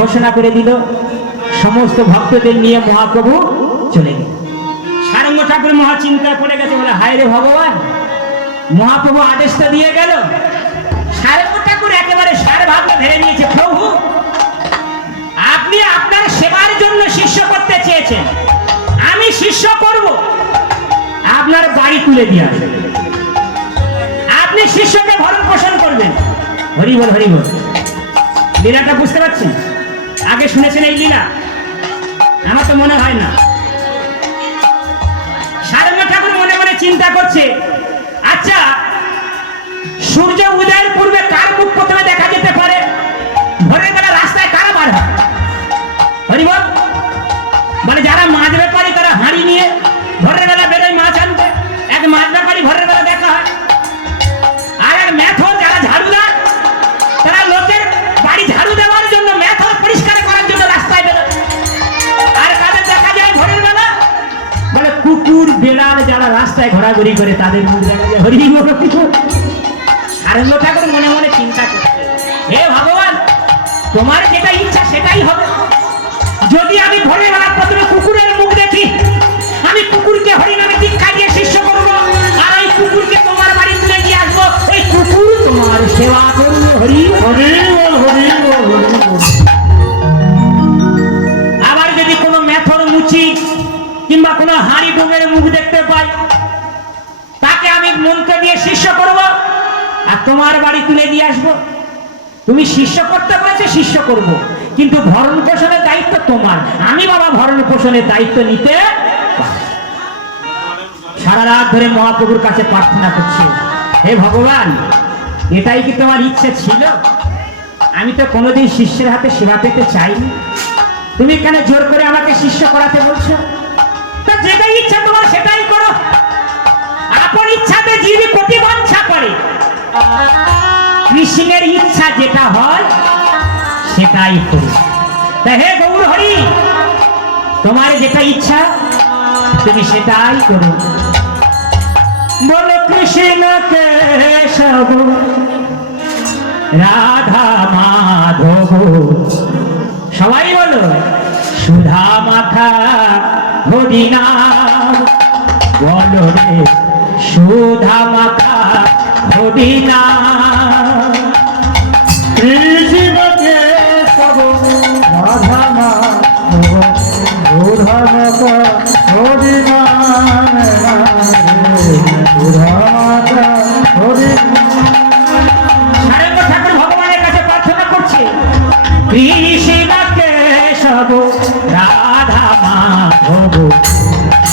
ঘোষণা করে দিল, সমস্ত ভক্তদের নিয়ে মহাপ্রভু চলে গেল। সারঙ্গ ঠাকুর মহা চিন্তায় পড়ে গেছে, বলে হায় রে ভগবান, মহাপ্রভু আদেশটা দিয়ে গেল। সারঙ্গ ঠাকুর একেবারে সার ভাবনা ধরে নিয়েছে, প্রভু আপনি আপনার সেবার জন্য শিষ্য করতে চেয়েছেন, আমি শিষ্য করব, আপনার বাড়ি তুলে দিয়ে আসবে, আপনি শিষ্যকে ভরণ পোষণ করবেন। হরি বল হরি বল। লীলাটা বুঝতে পারছেন? আগে শুনেছেন এই লীলা? আমার তো মনে হয় না। সারঙ্গ ঠাকুর মনে মনে চিন্তা করছে, আচ্ছা সূর্য উদয়ের পূর্বে কার মুখ প্রথমে দেখা যেতে পারে? ভোরের বেলা রাস্তায় কারা বার হয়? হরি বল। মানে যারা মাছ ব্যাপারী তারা হাঁড়ি নিয়ে ভোরের বেলা বেরোয় মাছ আনতে, এক মাছ ব্যাপারী ভোরের বেলা দেখা হয়। আর এক মেথর যারা ঝাড়ু দেয়, তারা লোকের বাড়ি ঝাড়ু দেওয়ার জন্য, মেথর পরিষ্কার করার জন্য রাস্তায় বেরোয়। আর কাদের দেখা যায় ভোরের বেলা? বলে কুকুর বেড়াল যারা রাস্তায় ঘোরাঘুরি করে তাদের মুখ দেখা যায়। হরি বল। সারঙ্গ ঠাকুর মনে মনে চিন্তা করছে, হে ভগবান, তোমার যেটা ইচ্ছা সেটাই হবে। যদি আমি ভোরের বেলা প্রথমে কুকুরের মুখ দেখি, আমি কুকুরকে হরিনামে দীক্ষা দিয়ে শিষ্য করবো, আর ওই কুকুরকে তোমার বাড়ি তুলে দিয়ে আসবো, ওই কুকুর তোমার সেবা করবো। হরি হরি বল হরি বল। আবার যদি কোনো মেথর মুচি কিংবা কোনো হাঁড়ি ডোমের মুখ দেখতে পাই, তাকে আমি মন্ত্র দিয়ে শিষ্য করব আর তোমার বাড়ি তুলে দিয়ে আসবো। তুমি শিষ্য করতে বলেছে, শিষ্য করব, কিন্তু ভরণ পোষণের দায়িত্ব তোমার। আমি বাবা ভরণ পোষণের দায়িত্ব নিতে পারি। সারা রাত ধরে মহাপ্রভুর কাছে প্রার্থনা করছে, হে ভগবান, এটাই কি তোমার ইচ্ছে ছিল? আমি তো কোনোদিন শিষ্যের হাতে সেবা পেতে চাইনি, তুমি এখানে জোর করে আমাকে শিষ্য করাতে বলছো। তা যেটাই ইচ্ছা তোমার সেটাই করো। আপন ইচ্ছাতে জীবী প্রতিবাঞ্ছা করে, কৃষ্ণের ইচ্ছা যেটা হয় সেটাই করি। তা হে গৌর হরি, তোমার যেটা ইচ্ছা তুমি সেটাই করো। বলো কৃষ্ণ কেশব রাধা মাধব, সবাই বলো সুধা মাখা হরিনাম। বলো রে সুধা মাখা হরিনাম। কৃষ্ণ কেশব রাধা মাধব সুধা মাখা হরিনাম। সুধা মাখা হরিনাম। সারঙ্গ ঠাকুর ভগবানের কাছে প্রার্থনা করছে, কৃষ্ণ কেশব রাধা মাধব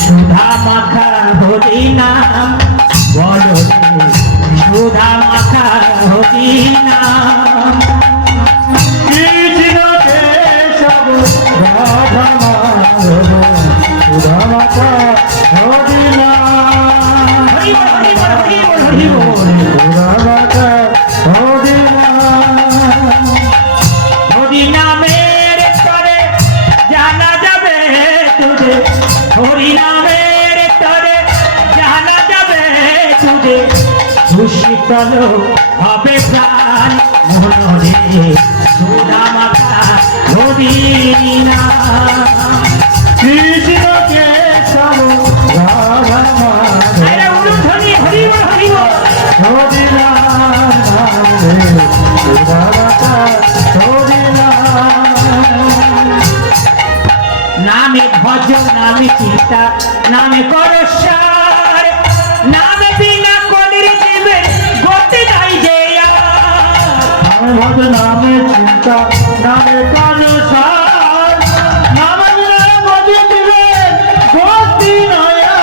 সুধা মাখা হরিনাম। বলো রে সুধা মাখা হরিনাম। কৃষ্ণ কেশব রাধা মাধব সুধা মাখা হরিনাম। হরি বল হরি বল হরি বল হরি বল। সুধা মাখা হরিনাম। হরিনামের তরে জানা যাবে তুঝে, হরিনামের তরে জানা যাবে তুঝে, খুশিতল হবে প্রাণ মনরে সুধা মাখা হরিনাম। কৃষ্ণ কেশব রাধা মাধব আরে উলুধ্বনি হরি বল হরি বল। হরিনাম। সুধা মাখা হরিনাম। নামে ভজ নামে চিন্তা নামে করসার, নামে বিনা কলির জীবে গতি নাই যে আর। নামে ভজ নামে চিন্তা নামে কানসার। নামে বিনা গতি দিবে গতি নয়া।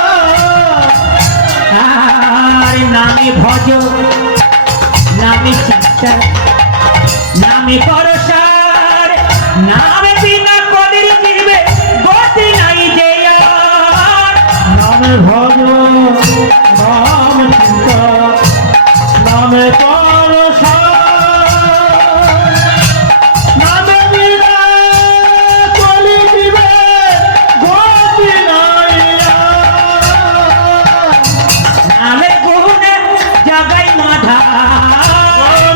আর নামে ভজ নামে চিন্তা নামে করসার, নামে বিনা কলির জীবে গতি নাই যে আর। নামে ভজ নাম চিন্তা নামে কানসার। নামে বিনা কলি দিবে গতি নয়া। নামের গুণে জগাই মাধা,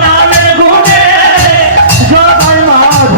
নামের গুণে জগাই মাধব।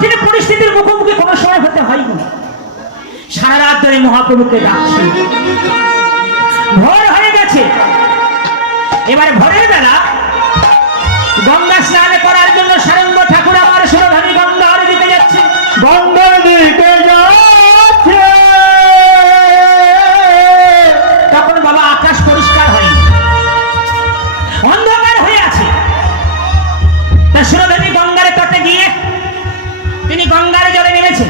কঠিন পরিস্থিতির মুখোমুখি কোনো সময় হতে হয়নি। সারা রাত ধরে মহাপ্রভুকে ডাকছে। ভোর হয়ে গেছে। এবার ভোরের বেলা গঙ্গা স্নান করার জন্য সারঙ্গ ঠাকুর আমার সুরধনী গঙ্গার দিতে যাচ্ছে। গঙ্গার দিকে যাচ্ছে। তখন বাবা আকাশ পরিষ্কার হয়নি, অন্ধকার হয়ে আছে। তা সুরধনী গঙ্গার তটে গিয়ে তিনি গঙ্গার জলে নেমেছে।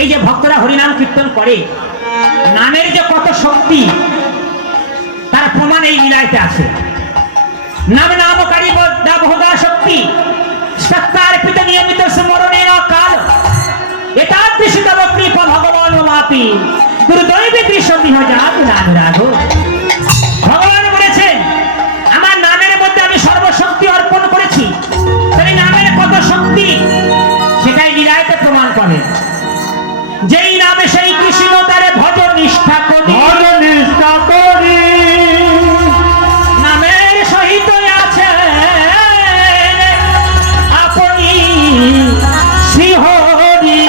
এই যে ভক্তরা হরিনাম কীর্তন করে, নামের যে কত শক্তি তার প্রমাণ এই লীলাতে আছে। নাম নামকারী বহুধা শক্তি সত্যার্পিত নিয়মিত স্মরণের কাল এতাদৃশি তব কৃপা ভগবান মাপি দুর্দৈবী কৃষ্ণ জাত রাগ। ভগবান বলেছেন আমার নামের মধ্যে আমি সর্বশক্তি অর্পণ করেছি। তাই নামের কত শক্তি সেটাই লীলাতে প্রমাণ করে। যেই নামে সেই কৃষ্ণ তারে ভজ নিষ্ঠা করি, ভজ নিষ্ঠা করি। নামের সহিত আছে আপনি শ্রীহরি।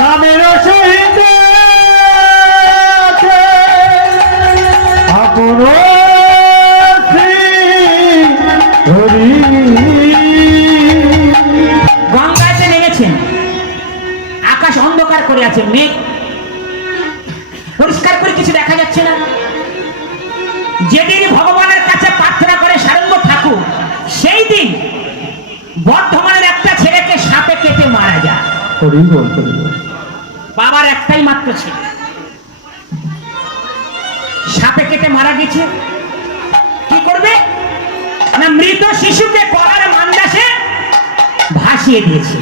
নামের সহিত আছে আপন গঙ্গাতে নেমেছেন। আকাশ অন্ধকার করে আছে, মেঘ পরিষ্কার করে কিছু দেখা যাচ্ছে না। যেদিন ভগবানের কাছে প্রার্থনা করে সারঙ্গ ঠাকুর, সেই দিন বর্ধমানের একটা ছেলেকে সাপে কেটে মারা যায়। বাবার একটাই মাত্র ছেলে, সাপে কেটে মারা গেছে। কি করবে না, মৃত শিশুকে কলার মান্দাসে ভাসিয়ে দিয়েছে।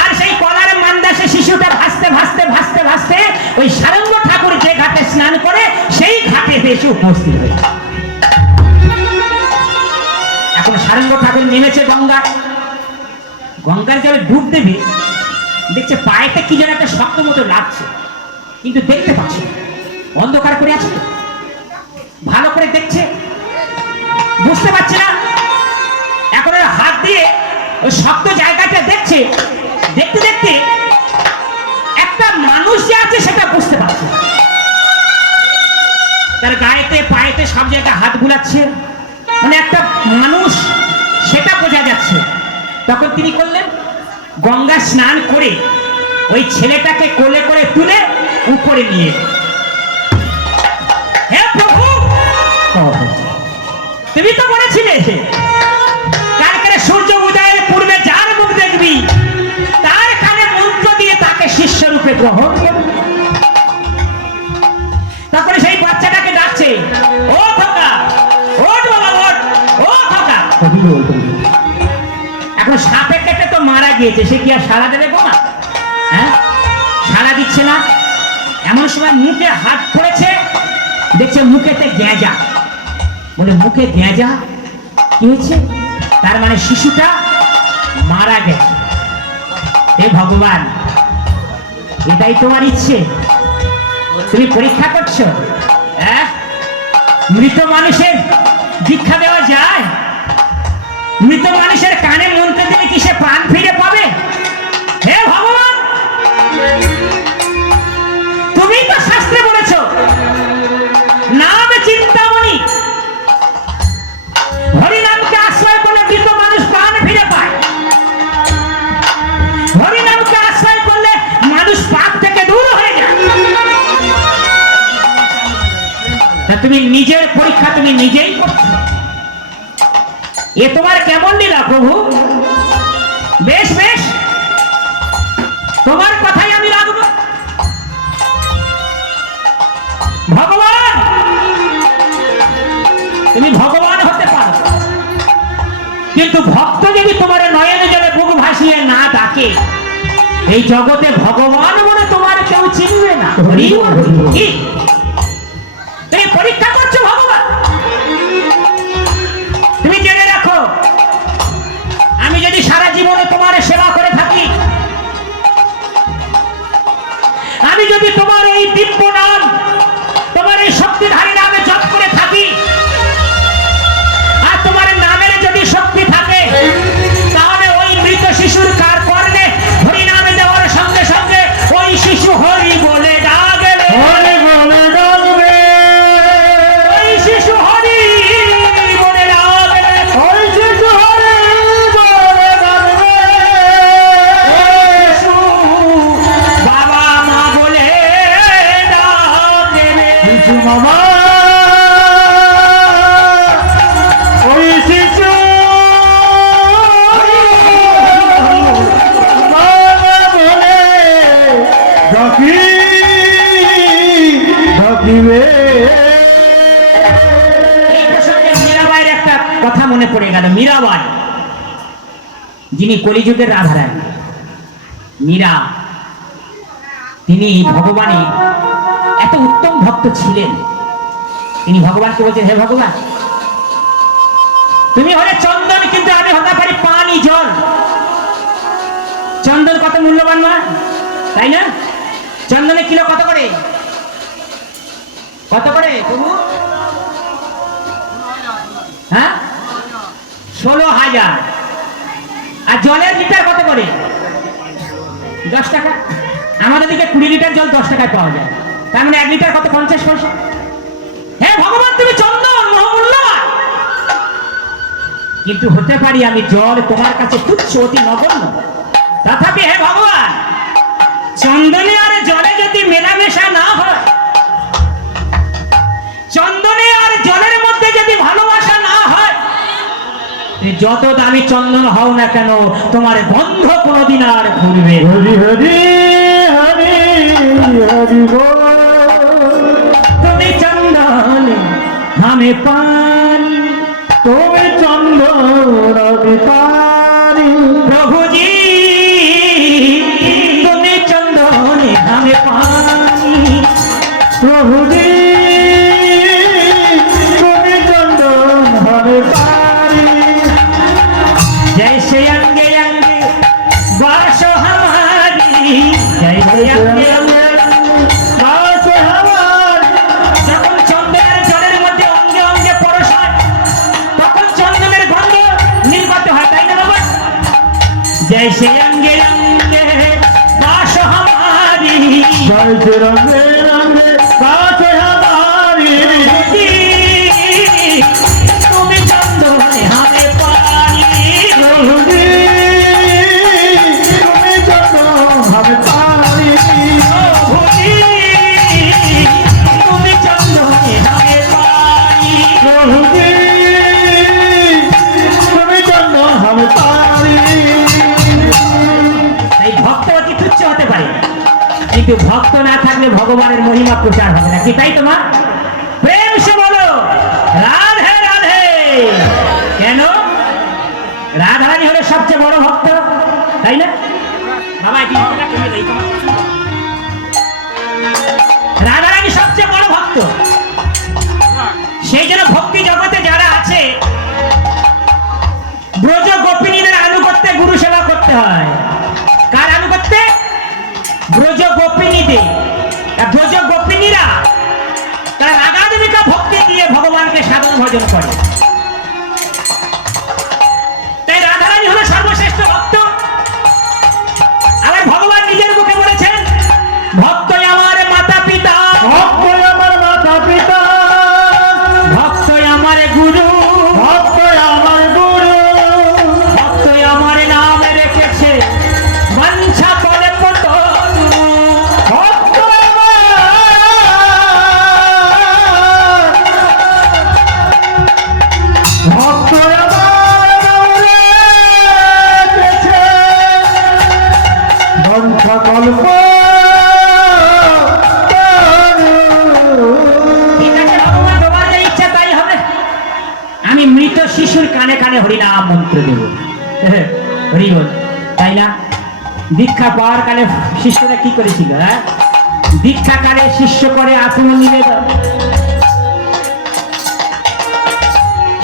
আর সেই কলার মান্দাসে শিশুটা ভাসতে ভাসতে ভাসতে ভাসতে ওই সারঙ্গ ঠাকুর যে ঘাটে স্নান করে সেই ঘাটে এসে উপস্থিত হয়েছে। এখন সারঙ্গ ঠাকুর নেমেছে গঙ্গার জলে ডুব দেবে, দেখছে পায়েতে কি যেন একটা শক্ত মতো লাগছে, কিন্তু দেখতে পাচ্ছে না। অন্ধকার করে আছে, ভালো করে দেখছে, বুঝতে পারছে না। এখন ওর হাত দিয়ে ওই শক্ত জায়গাটা দেখছে। দেখতে দেখতে একটা মানুষ যে আছে সেটা বুঝতে পারছে। তার গায়েতে পায়েতে সব জায়গায় হাত বুলাচ্ছে, মানে একটা মানুষ সেটা বোঝা যাচ্ছে। তখন তিনি করলেন, গঙ্গা স্নান করে ওই ছেলেটাকে কোলে করে তুলে উপরে নিয়ে, হে প্রভু তুমি তো বলেছিলে কালকে সূর্য উদয়ের পূর্বে যার মুখ দেখবি তার কানে মন্ত্র দিয়ে তাকে শিষ্য রূপে গ্রহণ করবি। তারপরে সেই বাচ্চাটাকে ডাকছে, ও খোকা, ওঠ বাবা, ওঠ, ও খোকা। এখন সাপে কেটে তো মারা গিয়েছে, সে কি আর সাড়া দেবে গো মা? হ্যাঁ, সাড়া দিচ্ছে না। এমন সময় মুখে হাত পড়েছে, দেখছে মুখেতে গেঁজা। বলে মুখে গেঁজা কি হয়েছে? তার মানে শিশুটা মারা গেছে। হে ভগবান, এটাই তোমার ইচ্ছে? তুমি পরীক্ষা করছো? হ্যাঁ, মৃত মানুষের দীক্ষা দেওয়া যায়? মৃত মানুষের কানে মন্ত্র দিলে কি সে প্রাণ ফিরে পাবে? হে ভগবান, তুমি তো শাস্ত্রে বলেছো নাম চিন্তামণি, হরিনামকে আশ্রয় করলে মৃত মানুষ প্রাণ ফিরে পায়। হরিনামকে আশ্রয় করলে মানুষ পাপ থেকে দূর হয়ে যায়। তুমি নিজের পরীক্ষা তুমি নিজেই করছো। এ তোমার কেমন লীলা প্রভু? বেশ বেশ, তোমার কথাই আমি রাখবো। ভগবান, তুমি ভগবান হতে পারো, কিন্তু ভক্ত যদি তোমার নয়নে জলে বুক ভাসিয়ে না ডাকে, এই জগতে ভগবান বলে তোমার কেউ চিনবে না। কি তুমি পরীক্ষা করছো ভগবান? তুমি জেনে রাখো, আমি যদি সারা জীবনে তোমার সেবা করে থাকি, আমি যদি তোমার এই দিব্য নাম, তোমার এই শিশু মামা ওই শিশু মামা বলে ডাকিবে। এই প্রসঙ্গে মীরাবাইয়ের একটা কথা মনে পড়ে গেল। মীরাবাই যিনি কলিযুগের রাধারানী, মীরা তিনি ভগবানের এত উত্তম ভক্ত ছিলেন। তিনি ভগবানকে বলছেন, হে ভগবান, তুমি হলে চন্দন, কিন্তু আমি হতে পারি পানি জল। চন্দন কত মূল্যবান মা, তাই না? চন্দনের কিলো কত করে? কত করে প্রভু? হ্যাঁ, 16,000। আর জলের লিটার কত করে? 10 টাকা। আমাদের দিকে 20 লিটার জল 10 টাকায় পাওয়া যায়। তার মানে 1 লিটার কত? 50 পয়সা। হে ভগবান, তুমি চন্দন মহামূল্যবান, কিন্তু হতে পারি আমি জল, তোমার কাছে তুচ্ছ, অতি নগণ্য। তথাপি হে ভগবান, চন্দনে আর জলে যদি মেলামেশা না হয়, চন্দনে আর জলের মধ্যে যদি ভালোবাসা না হয়, যত দামি চন্দন হও না কেন, তোমার গন্ধ কোনোদিন আর ঘুরবে। হরি হরি হরি হরি বল। তুমি চন্দন আমি পানি, তুমি চন্দন আমি পানি। প্রভুজি তুমি চন্দন আমি পানি। প্রভুজি তুমি চন্দন আমি পানি। जैसे अंगे अंगे बास हमारी, जैसे अंगे अंगे বাস আমার যখন চন্দনের জলের মধ্যে অঙ্গে অঙ্গে পরশ হয়, তখন চন্দনের গন্ধ নির্গত হয়, তাই না বাবা? जैसे अंगे अंगे बास हमारी, জয়ছে রঙে রঙে বাস আমারি। তুমি চন্দন আমি পানি। প্রভুজি তুমি চন্দন আমি পানি। প্রভুজি তুমি চন্দন আমি পানি। প্রভুজি তুমি চন্দন আমি পানি। এই ভক্ত অতি তুচ্ছ হতে পারে, কিন্তু ভক্ত না থাকলে ভগবানের মহিমা প্রচার হবে না, কি তাই তোমার? প্রেম সে বলো রাধে রাধে। কেন? রাধারানী হলো সবচেয়ে বড় ভক্ত, তাই না বাবা? এই জিনিসটা কমে দেই তোমার। রাধারানী সবচেয়ে বড় ভক্ত। সেই জন্য ভক্তি জগতে যারা আছে, ব্রজ গোপিনীদের আনুগত্যে গুরু সেবা করতে হয়। কার আনুগত্যে? ব্রজ গোপিনীদের। ব্রজ গোপিনীরা তারা রাগাদেবিকা ভক্তি দিয়ে ভগবানকে সাধন ভজন করে। তাই রাধারানী হলো সর্বশ্রেষ্ঠ ভক্ত। আবার ভগবান নিজের মুখে বলেছেন, ভক্ত আমার মাতা পিতা, ভক্ত আমার মাতা পিতা, ভক্ত আমার গুরু, ভক্ত আমার গুরু, ভক্ত আমার নাম রেখেছে মঞ্ছা পলে পতনু। ভক্ত আমার ভক্ত আমার গৌরে গেছে বংশা কল্প। ঠিক আছে ভগবান, তোমার যে ইচ্ছা তাই হবে। আমি মৃত শিশুর কানে কানে হরিনাম মন্ত্র দেব। হরি বল, তাই না? দীক্ষা পাওয়ার কালে শিষ্যরা কি করেছিল? হ্যাঁ, দীক্ষা কালে শিষ্য করে আত্মনিবেদন।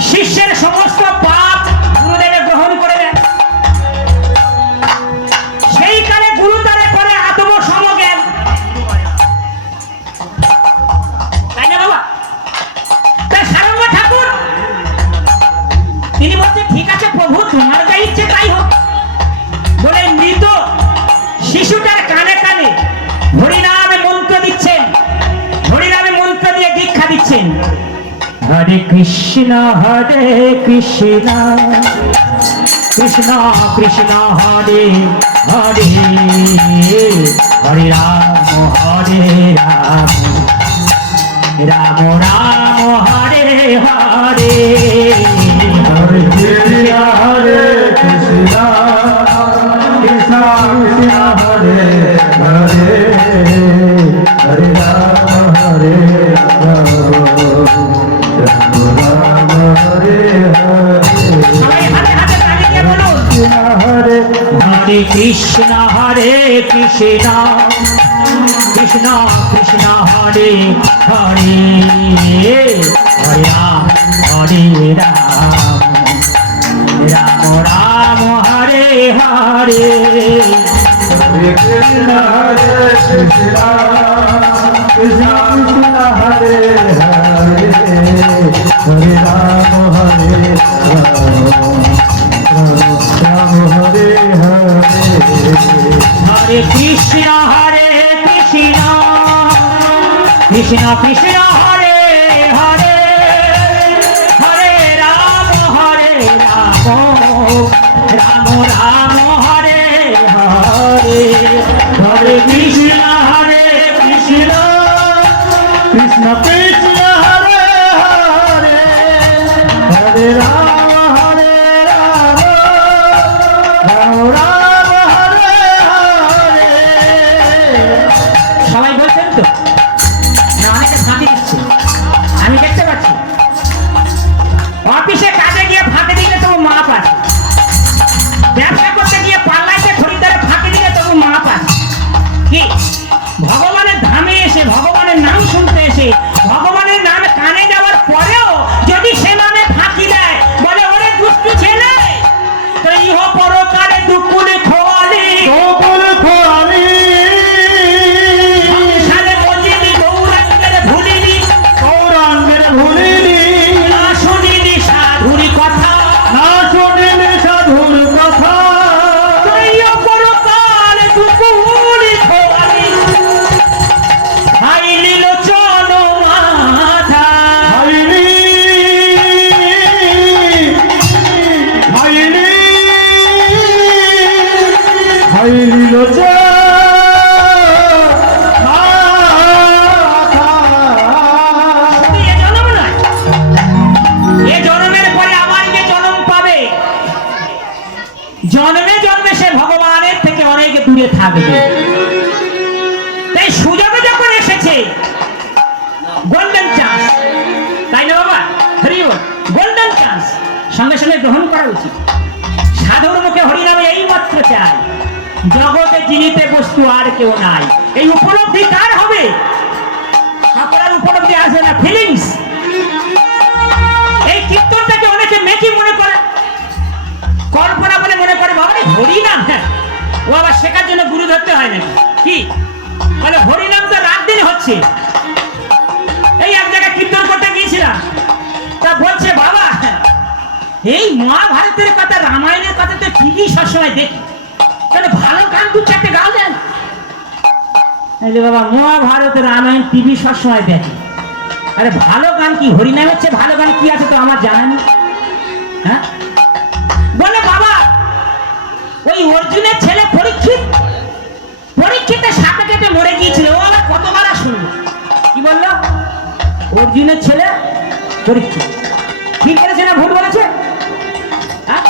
শিষ্যের সমস্ত পাপ গুরুদেবে গ্রহণ করে নেন। সেই কালে গুরু তারে করে আত্মসমজ্ঞান, তাই না বাবা? তাই সারঙ্গ ঠাকুর তিনি বলছেন, ঠিক আছে প্রভু, তোমার যা ইচ্ছে তাই হোক। বলে মৃত শিশুটার কানে কানে হরিনামে মন্ত্র দিচ্ছেন, হরিনামে মন্ত্র দিয়ে দীক্ষা দিচ্ছেন। হরে কৃষ্ণ কৃষ্ণ কৃষ্ণ হরে হরে, হরে রাম রাম রাম হরে হরে হরে কৃষ্ণ হরে কৃষ্ণ কৃষ্ণ কৃষ্ণ হরে হরে হরে রাম হরে রাম রাম রাম হরে হরে সবাই হাতে হাতে তালি দিয়ে বলুন Hare Hare Krishna Krishna Krishna Hare Hare Hare Ram Ram Ram Hare Hare Hare Krishna, Hare Krishna, Krishna Krishna, Hare Hare, Hare Rama, Hare Rama, Rama Hare Hare. হরে Krishna Krishna Krishna Hare Hare Hare Ram Ram Ram Hare Hare Hare Krishna Krishna, Krishna Krishna, Hare Hare, Hare Rama, Hare Rama, Rama Rama, Hare Hare. সবাই বলছেন তো না অনেকে ফাঁকি দিচ্ছে আমি দেখতে পাচ্ছি অফিসে কাজে গিয়ে ফাঁকি দিলে তবু মাপ আছে ব্যবসা করতে গিয়ে পাল্লাইতে খরিদ্দারে ফাঁকি দিলে তবু মাপ আছে কি ভগবানের ধামে এসে ভগবানের নাম শুনতে এসে ভগবানের নামে কানে যাওয়ার পরেও যদি সে নামে ফাঁকি দেয় বলে ওরে দুষ্টু ছেলে তো ইহ পরকালে দুকুলে খোয়ালি গোকুল খোয়ালি, সালে বজিনি গৌরাঙ্গের ভুলিনি গৌরাঙ্গের ভুলিনি, না শুনিনি সাধুরি কথা না শুনিনি সাধুর কথা। তো ইহ পরকালে দুকুলে খোয়ালি হাইলি লোচন মাধা হাইলি, হাইলি, হাইলি লোচন মাথা। এ জন্ম নয় এ জন্মের পরে আবার যে জন্ম পাবে জন্মে জন্মে সে ভগবানের থেকে অনেক দূরে থাকবে তাই সুযোগ যখন এসেছে গোল্ডেন চান্স তাই না বাবা হরিবল গোল্ডেন চান্স সঙ্গে সঙ্গে গ্রহণ করা উচিত সাধুর মুখে হরিনামে এই মাত্র চাই জগতে জিনিতে বস্তু আর কেউ নাই এই উপলব্ধি কার হবে সকলের উপলব্ধি আসবে না ফিলিংস এই কীর্তনটাকে অনেকে মেকি মনে করে কল্পনা বলে মনে করে বাবা রে হরিনাম হ্যাঁ ও আবার শেখার জন্য গুরু ধরতে হয় নাকি কি বলে হরিনাম তো রাত দিন হচ্ছে এই এক জায়গায় কীর্তন করতে গিয়েছিলাম তা বলছে বাবা এই মহাভারতের কথা রামায়ণের কথা তো ঠিকই সবসময় দেখি তাহলে ভালো গান দু চারটে গাও দেন বাবা মহাভারত রামায়ণ টিভি সবসময় দেখে আরে ভালো গান কি হরিনাম হচ্ছে ভালো গান কি আছে তো আমার জানা নেই হ্যাঁ বলে বাবা ওই অর্জুনের ছেলে পরীক্ষিতের সাপে কেটে মরে গিয়েছিল ও আবার কতবার শুনলো কি বললো অর্জুনের ছেলে পরীক্ষিত ঠিক বলেছে না ভুল বলেছে হ্যাঁ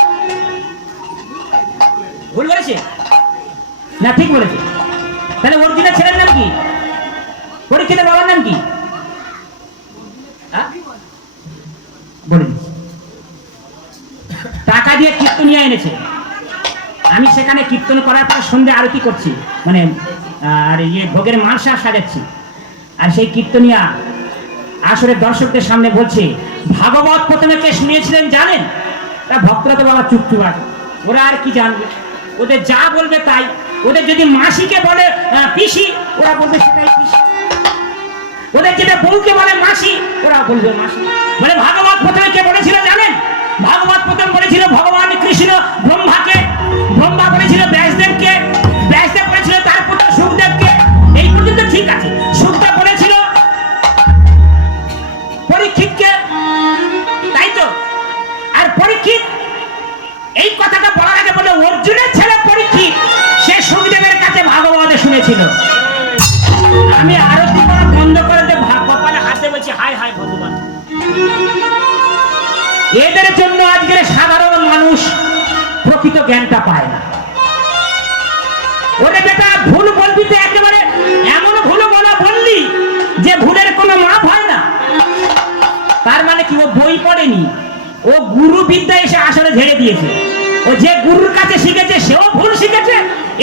ভুল বলেছে না ঠিক বলেছে তাহলে অর্জুনের ছেলের নাম কি পরীক্ষিতের বাবার নাম কি বলে দিচ্ছি টাকা দিয়ে কীর্তনিয়া এনেছে আমি সেখানে কীর্তন করার পর সন্ধ্যে আরতি করছি মানে আর ইয়ে ভোগের মালসা সাজাচ্ছি আর সেই কীর্তনিয়া আসলে দর্শকদের সামনে বলছে ভাগবত প্রথমে কে শুনিয়েছিলেন জানেন তা ভক্তরা তো বাবা চুপচুপ আছে ওরা আর কি জানবে ওদের যা বলবে তাই ওদের যদি মাসিকে বলে পিসি ওরা বলবে সেটাই পিসি ওদের যেটা বউকে বলে মাসি ওরা বলবে মাসি বলে ভাগবত প্রথমে কে বলেছিল জানেন ভাগবত প্রথম বলেছিল ভগবান কৃষ্ণ ব্রহ্মাকে ব্রহ্মা বলেছিল ব্যাসদেবকে ব্যাসদেব বলেছিল তার পুত্র সুখদেবকে এই পর্যন্ত ঠিক আছে সুখদেব বলেছিল পরীক্ষিতকে তাই তো আর পরীক্ষিত এই কথাটা বলার আগে বলে অর্জুনের ছেলে পরীক্ষিত সে সুখদেবের কাছে ভাগবত শুনেছিল আমি আরতি করা বন্ধ করে দিয়ে কপালে হাতে বলছি এদের জন্য আজকের সাধারণ মানুষ প্রকৃত জ্ঞানটা পায় না। ওরে বেটা ভুল বলবি তো একেবারে এমন ভুল বললি যে ভুলের কোনো মাপ হয় না। তার মানে কি ও বই পড়েনি, ও গুরু বিদ্যা এসে আসলে ঝেড়ে দিয়েছে। ও যে গুরুর কাছে শিখেছে সেও ভুল শিখেছে,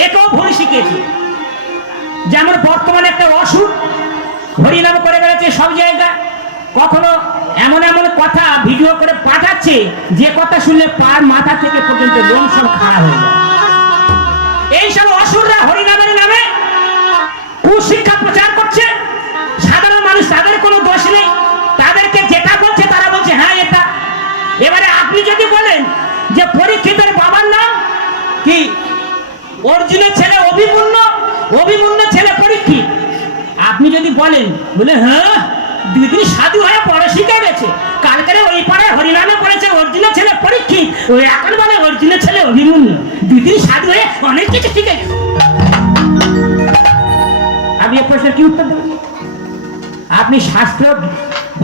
একেও ভুল শিখেছে। যেমন বর্তমানে একটা অসুখ হরিনাম করে বেড়াচ্ছে সব জায়গায়, কখনো এমন এমন কথা ভিডিও করে পাঠাচ্ছে যে কথা শুনলে পার মাথা থেকে পর্যন্ত লোম সব খারাপ হয়ে যায়। এইসব অসুররা হরিনামের নামে কুশিক্ষা প্রচার করছে। সাধারণ মানুষ তাদের কোনো দোষ নেই, তাদেরকে যেটা বলছে তারা বলছে হ্যাঁ এটা। এবারে আপনি যদি বলেন যে পরীক্ষিতের বাবার নাম কি অর্জুনের ছেলে অভিমন্যু, অভিমন্যুর ছেলে পরীক্ষিত, আপনি যদি বলেন বলে হ্যাঁ দুই দিন সাধু হয়ে পড়া শিখে গেছে, কালকে ওই পাড়ায় হরিনামে পড়েছে অর্জুনের ছেলে পরীক্ষিত, ওই এখন বলে অর্জুনের ছেলে অভিমন্যু, দুই দিন সাধু হয়ে অনেক কিছু শিখে গেছে। আমি এ প্রশ্নের কি উত্তর দেবেন? আপনি শাস্ত্র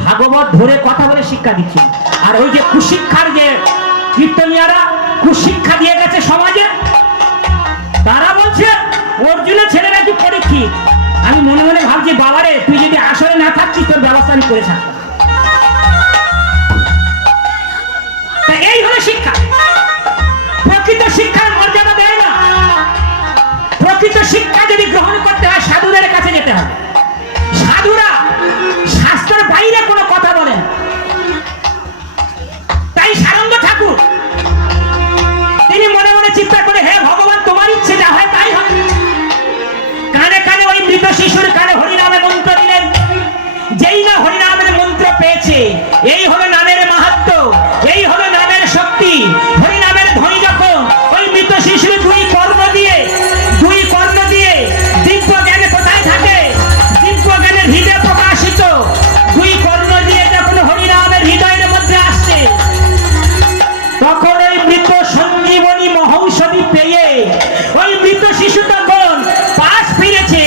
ভাগবত ধরে কথা বলে শিক্ষা দিচ্ছেন, আর ওই যে কুশিক্ষার যে কীর্তনিয়ারা কুশিক্ষা দিয়ে গেছে সমাজে, তারা বলছে অর্জুনের ছেলে নাকি পরীক্ষিত। আমি মনে মনে ভাবছি বাবারে তুই যদি আসলে না থাকছিস তোর ব্যবস্থা আমি করে থাকতাম। এই হলো শিক্ষা। প্রকৃত শিক্ষার মর্যাদা দেয় না। প্রকৃত শিক্ষা যদি গ্রহণ করতে হয় সাধুদের কাছে যেতে হবে। সাধুরা শাস্ত্রের বাইরে কোনো কথা বলেন। তাই সারঙ্গ ঠাকুর তিনি মনে মনে চিন্তা করে হে ভগবান তোমার ইচ্ছে যা হয় তাই হয়। কানে কানে ওই মৃত শিশুর কানে হরিনামের মন্ত্র দিলেন। যেই না হরিনামের মন্ত্র পেয়েছে, এই হলো নামের মাহাত্ম্য, এই হলো নামের শক্তি। হরিনামের ধ্বনি যখন ওই মৃত শিশুর দুই কর্ণ দিয়ে দিব্য জ্ঞানে কোথায় থাকে, দিব্য জ্ঞানের হৃদয় প্রকাশিত, দুই কর্ণ দিয়ে যখন হরিনামের হৃদয়ের মধ্যে আসছে, তখন ওই মৃত সঞ্জীবনী মহৌষধি পেয়ে ওই মৃত শিশু তখন পাশ ফিরেছে।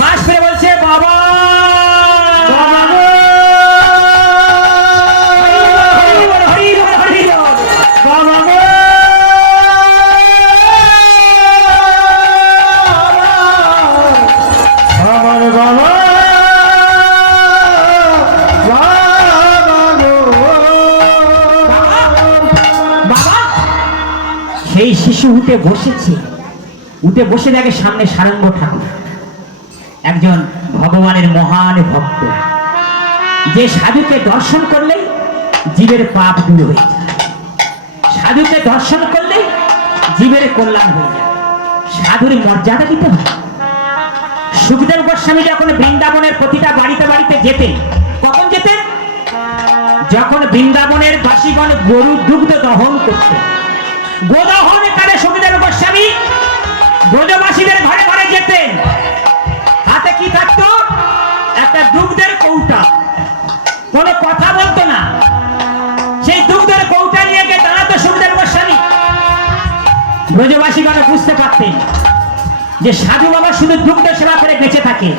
পাশ ফিরে বলছে বাবা সেই শিশু উঠে বসেছে, উঠে বসে দেখে সামনে সারঙ্গ ঠাকুর, একজন ভগবানের মহান ভক্ত, যে সাধুকে দর্শন করলেই জীবের পাপ দূর হয়ে যায়, সাধুকে দর্শন করলেই জীবের কল্যাণ হয়ে যায়। সাধুর মর্যাদা দিতে হয়। সুখদেব গোস্বামী যখন বৃন্দাবনের প্রতিটা বাড়িতে বাড়িতে যেতেন, কখন যেতেন? যখন বৃন্দাবনের বাসীগণ গরুর দুগ্ধ দহন করতেন। গোদহনের কালে সুখদেব গোস্বামী ব্রজবাসীদের ঘরে ঘরে যেতেন। হাতে কি থাকতো? একটা দুগ্ধের কৌটা। কোনো কথা বলতো না। সেই দুগ্ধের কৌটা নিয়ে গিয়ে দাঁড়াতো সুখদেব গোস্বামী। ব্রজবাসীগণ বুঝতে পারতেন যে সাধু বাবা শুধু দুগ্ধ সেবা করে বেঁচে থাকে,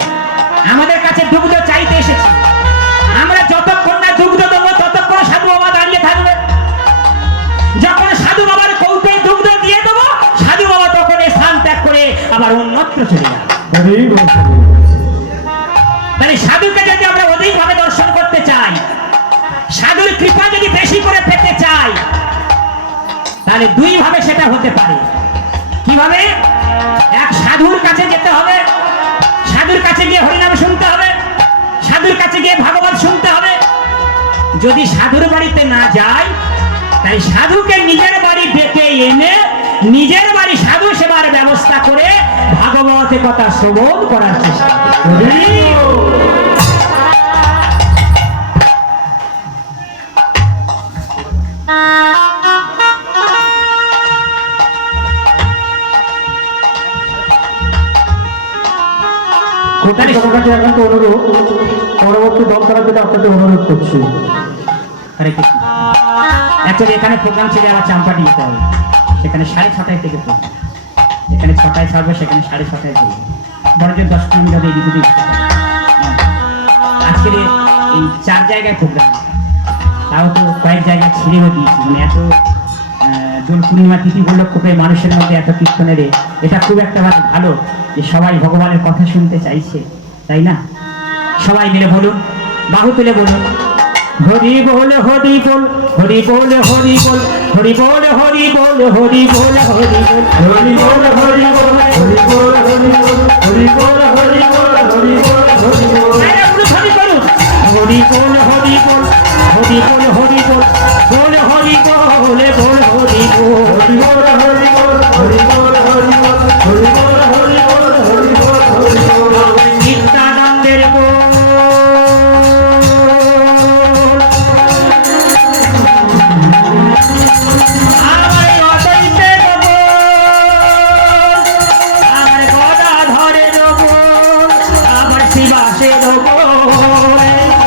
আমাদের কাছে দুগ্ধ চাইতে এসেছে। আমরা যতক্ষণ না দুগ্ধ দেবো ততক্ষণ সাধু বাবা দাঁড়িয়ে থাকবে। যখন সাধু বাবার কৌটায় দুগ্ধ দিয়ে দেবো, সাধু বাবা তখন স্থান ত্যাগ করে আবার অন্যত্র চলে যাবে। তাহলে সাধুকে যদি আমরা অধিকভাবে দর্শন করতে চাই, সাধুর কৃপা যদি বেশি করে পেতে চাই, তাহলে দুই ভাবে সেটা হতে পারে। কিভাবে? এক, সাধুর কাছে যেতে হবে, সাধুর কাছে গিয়ে হরিনাম শুনতে হবে, সাধুর কাছে গিয়ে ভাগবত শুনতে হবে। যদি সাধুর বাড়িতে না যায়, তাই সাধুকে নিজের বাড়ি ডেকে এনে নিজের বাড়ি সাধু সেবার ব্যবস্থা করে ভাগবতের কথা শ্রবণ করার চেষ্টা করি। পরবর্তী দপ্তরের জন্য আপনাকে অনুরোধ করছি। অ্যাকচুয়ালি এখানে প্রোগ্রাম ছিল আমার চাম্পাটি যেতে হবে, সেখানে 6:30 থেকে প্রোগ্রাম, এখানে 6টায় ছাড়বে, সেখানে 6:30 করবে, বড় 10 কিলোমিটার এদিক ওদিক। আজকের এই 4 জায়গায় প্রোগ্রাম, তাও তো কয়েক জায়গায় ছিঁড়েও দিয়েছি, মানে এত দোল পূর্ণিমা তিথি উপলক্ষে মানুষের মধ্যে এত কীর্তনের এটা খুব একটা মানে ভালো যে সবাই ভগবানের কথা শুনতে চাইছে, তাই না? সবাই মিলে বলুন, বাহু তুলে বলুন, হরি বল হরি বল, হরি বল হরি বল, হরি বল হরি বল, হরি বল হরি বল, হরি বল হরি বল, হরি বল হরি বল, হরি বল হরি বল, হরি বল হরি বল। আরে আপনি হরি বলুন, হরি বল হরি বল, হরি বল হরি বল, বল হরি বল, বল হরি বল, হরি বল হরি বল, হরি বল হরি বল, হরি বল হরি বল, হরি বল হরি বল। নিত্যানন্দের বল। আমার অদ্বৈতের বল, আমার গদাধরের বল, আমার শিবাসের বল।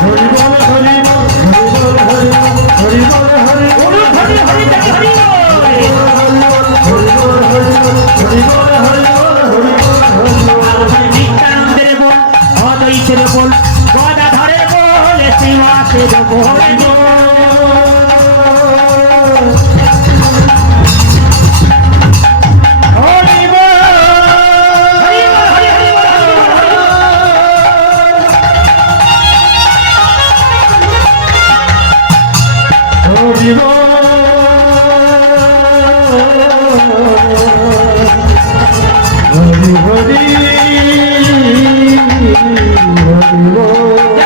হরি বল হরি বল, হরি বল হরি বল, হরি বল হরি বল, বলুন হরি হরি হরি হরি বল। হরি বল হরি বল, হরি বল হরি বল, হরি বল হরি বল। আমার নিত্যানন্দের বল, অদ্বৈতের বল, গদাধরের বল, শিবাসের বল। হরি বল হরি বল, হরি হরি বল, হরি বল, হরি বল। হরি বল হরি হরি হরি বল।